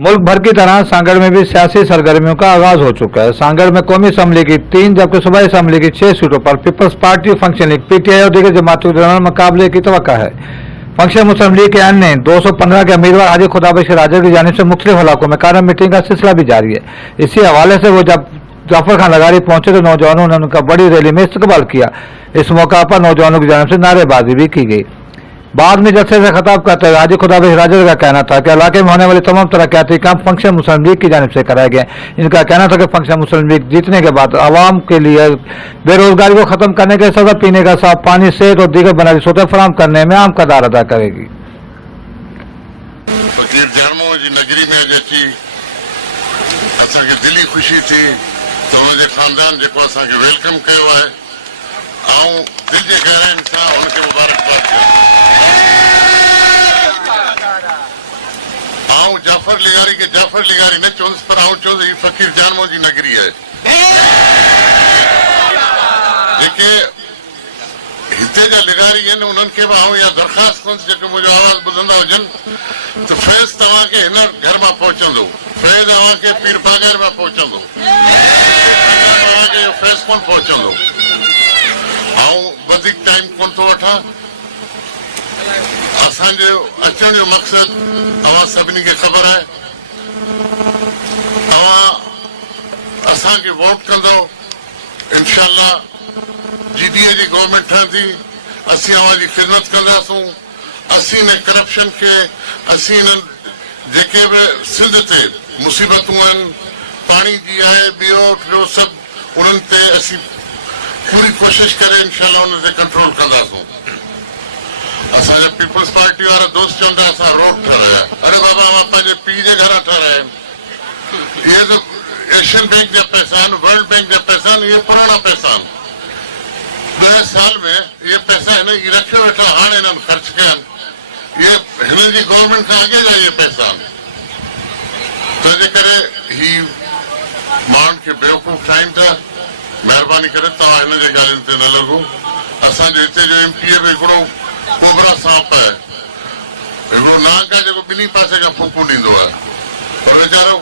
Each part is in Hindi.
मुल्क भर की तरह सांगड़ में भी सियासी सरगर्मियों का आगाज हो चुका है। सांगड़ में कौमी असम्बली की 3 जबकि सूबाई असम्बली की 6 सीटों पर पीपल्स पार्टी फंक्शन लीग पीटीआई और दीगर जमातों के दरमियान मुकाबले की तवक्का है। फंक्शन मुस्लिम लीग के अन्य 215 के उम्मीदवार हाजी खुदाबशीर राजर की जानिब से मुख्तलिफ इलाकों में कारम मीटिंग का सिलसिला भी जारी है। इसी हवाले से वो जब जाफर खान लगारी पहुंचे तो नौजवानों ने उनका बड़ी रैली में इस्तकबाल किया। इस मौका पर नौजवानों की जानिब से नारेबाजी भी की गई। बाद में जलसे से खिताब करते हुए हाजी खुदाबशीर राजर का कहना था कि इलाके में होने वाले तमाम तरक्याती काम फंक्शन मुस्लिम लीग की जानिब से कराए गए। इनका कहना था कि फंक्शन मुस्लिम लीग जीतने के बाद आवाम के लिए बेरोजगारी को खत्म करने के साथ पीने का साफ पानी, सेहत और दीगर बुनियादी सहूलियत फराहम करने में अहम किरदार अदा करेगी। फकीर जानमो जी नगरी में अची असांखे दिली खुशी थी तो उनके खानदान जो असांखे वेलकम किया है। दिल के गहराइन से उनके मुबारकबाद जाफर लिगारी न चौंस पर चौंस फकीर जानमो जी नगरी है जेके हिते जा लिगारी आहिनि उन्हनि खे या दरख़्वास्त कंदुसि जेके मुंहिंजो आवाज़ ॿुधंदा हुजनि त फैज़ तव्हांखे हिन घर में पहुचंदो, फैज़ तव्हांखे पीर बागर में पहुचंदो, तव्हांखे फैज़ कोन पहुचंदो। वधीक टाइम कोन थो वठां। असांजो अचण जो मक़सद तव्हां सभिनी खे ख़बर आहे। तव्हां असांखे वोट कंदो, इंशाअल्लाह जीडीए जी गवर्नमेंट ठहंदी, असीं अवां जी ख़िदमत कंदासूं। असीं न करप्शन खे, असीं न जेके बि सिंध ते मुसीबतूं आहिनि, पाणी जी आहे, ॿियो सभु उन्हनि ते असीं पूरी कोशिश करे इंशाअल्लाह उन ते कंट्रोल कंदासूं। असांजा पीपल्स पार्टी वारा दोस्त चवंदा असां रोड ठहिराया। अरे बाबा मां पंहिंजे पीउ जे घर ठहिराया आहिनि। इहे त एशियन बैंक जा पैसा आहिनि, वर्ल्ड बैंक जा पैसा आहिनि, इहे पुराणा पैसा आहिनि। 2 साल में इहे पैसा हिन रखियो वेठा, हाणे हिननि ख़र्च कया आहिनि। इहे हिननि जी गवर्नमेंट खां अॻे जा इहे पैसा आहिनि। तंहिंजे करे ही माण्हुनि खे बेवकूफ़ ठाहिनि था। महिरबानी करे तव्हां हिन जे ॻाल्हियुनि ते न लॻो। असांजे हिते जो एमपी बि हिकिड़ो कोबरा सांप है, हिकिड़ो नाग आहे जेको ॿिन्ही पासे खां फूकूं ॾींदो आहे, पर वीचारो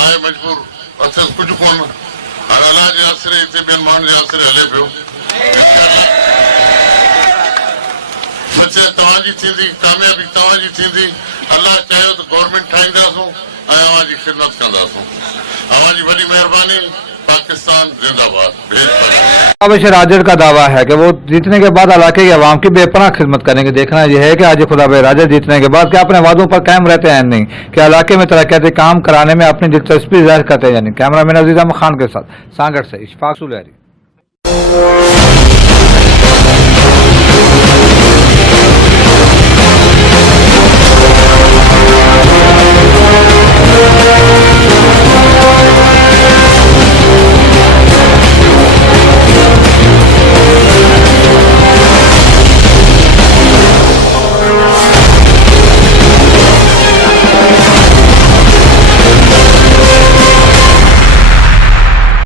आहे मजबूर, अथसि कुझु कोन। हाणे अलाह जे आसिरे हिते ॿियनि माण्हुनि जे आसिरे हले पियो। सचाई तव्हांजी थींदी, कामयाबी तव्हांजी थींदी। अलाह चाहियो त गवर्नमेंट ठाहींदासूं ऐं अवां जी ख़िदमत कंदासूं। अवां जी वॾी महिरबानी। पाकिस्तान जिंदाबाद। खुदाबशीर राजर का दावा है कि वो जीतने के बाद इलाके की आवाम की बेपनाह खिदमत करेंगे। देखना यह है कि हाजी खुदाबशीर राजर जीतने के बाद क्या अपने वादों पर कायम रहते हैं नहीं, क्या इलाके में तरक्याती काम कराने में अपनी दिलचस्पी जाहिर करते हैं या नहीं। कैमरामैन अजीज अहमद खान के साथ सांगड़ से इशफाक सुलहरी।